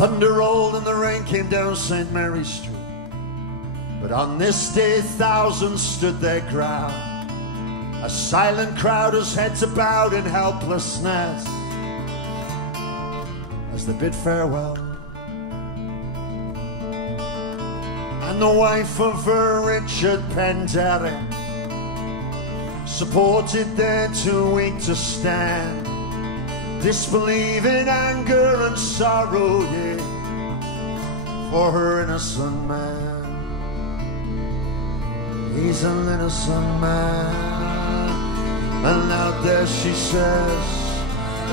thunder rolled and the rain came down St. Mary's Street. But on this day thousands stood their ground, a silent crowd whose heads are bowed in helplessness as they bid farewell. And the wife of Dic Penderyn, supported there too weak to stand, disbelieving anger and sorrow, yeah, for her innocent man. He's an innocent man. And out there she says,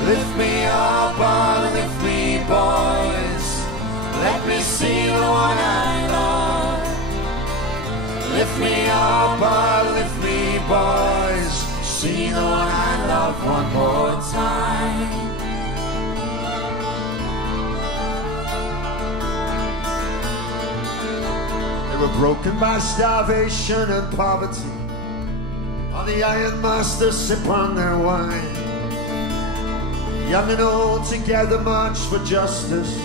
lift me up, oh, lift me, boys. Let me see the one I love. Lift me up, oh, lift me, boys. See the one I love one more time. They were broken by starvation and poverty. On the iron master sip on their wine. Young and old together march for justice.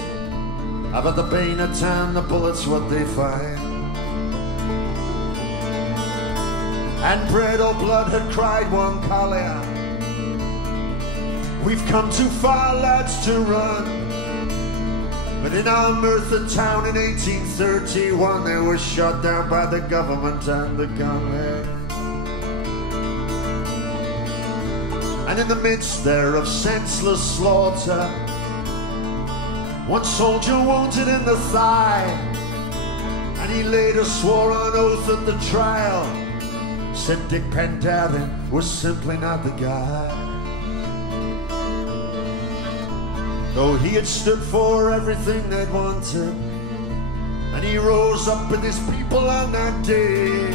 Out of the bayonet and the bullets what they find. And bread or blood had cried one collier, we've come too far, lads, to run. But in our Merthyr town in 1831 they were shot down by the government and the gunmen. And in the midst there of senseless slaughter, one soldier wounded in the thigh, and he later swore on oath at the trial, said Dic Penderyn was simply not the guy. Though he had stood for everything they'd wanted, and he rose up with his people on that day,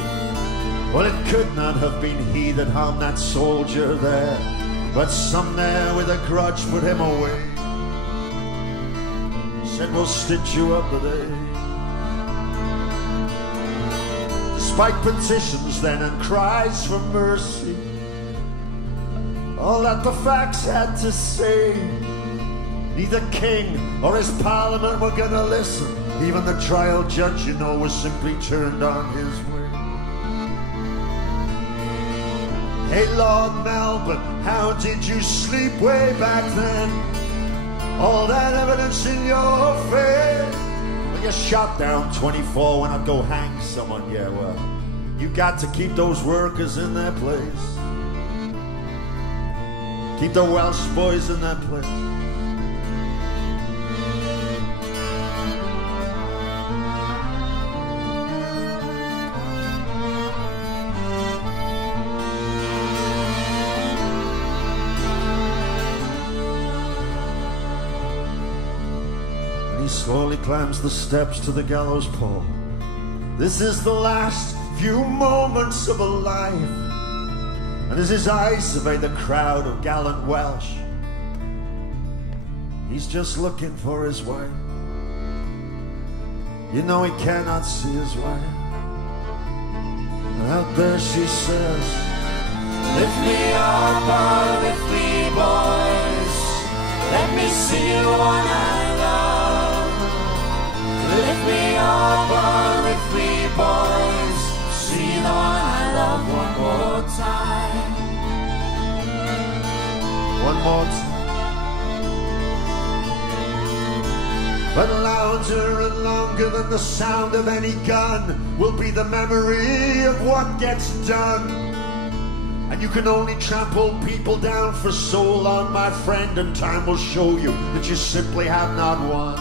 well, it could not have been he that harmed that soldier there, but some there with a grudge put him away. Said we'll stitch you up today. Despite petitions then and cries for mercy, all that the facts had to say, neither king or his parliament were gonna listen. Even the trial judge, you know, was simply turned on his way. Hey Lord Melbourne, how did you sleep way back then? All that evidence in your face. Well, you shot down 24 when I'd go hang someone, yeah, well, you got to keep those workers in their place. Keep the Welsh boys in their place. Slowly climbs the steps to the gallows pole. This is the last few moments of a life. And as his eyes survey the crowd of gallant Welsh, he's just looking for his wife. You know he cannot see his wife. And out there she says, lift me up, oh, lift me, boys. Let me see the one I love. Lift me up, oh, lift me, boys. See the one I love one more time. One more time. But louder and longer than the sound of any gun will be the memory of what gets done. And you can only trample people down for so long, my friend, and time will show you that you simply have not won.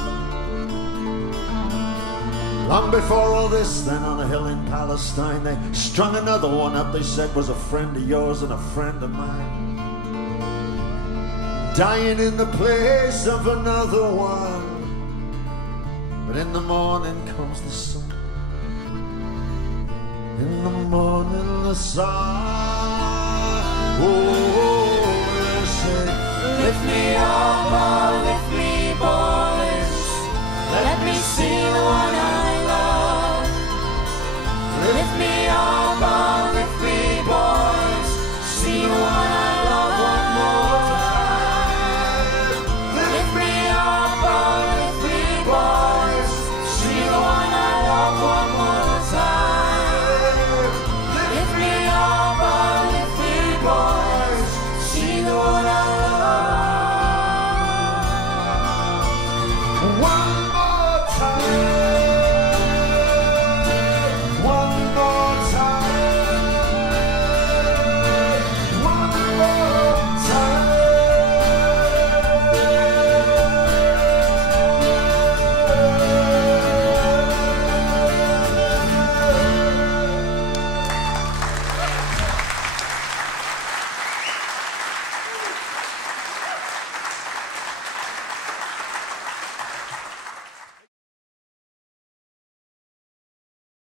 Long before all this, then on a hill in Palestine, they strung another one up they said was a friend of yours and a friend of mine, dying in the place of another one. But in the morning comes the sun. In the morning the sun. Oh,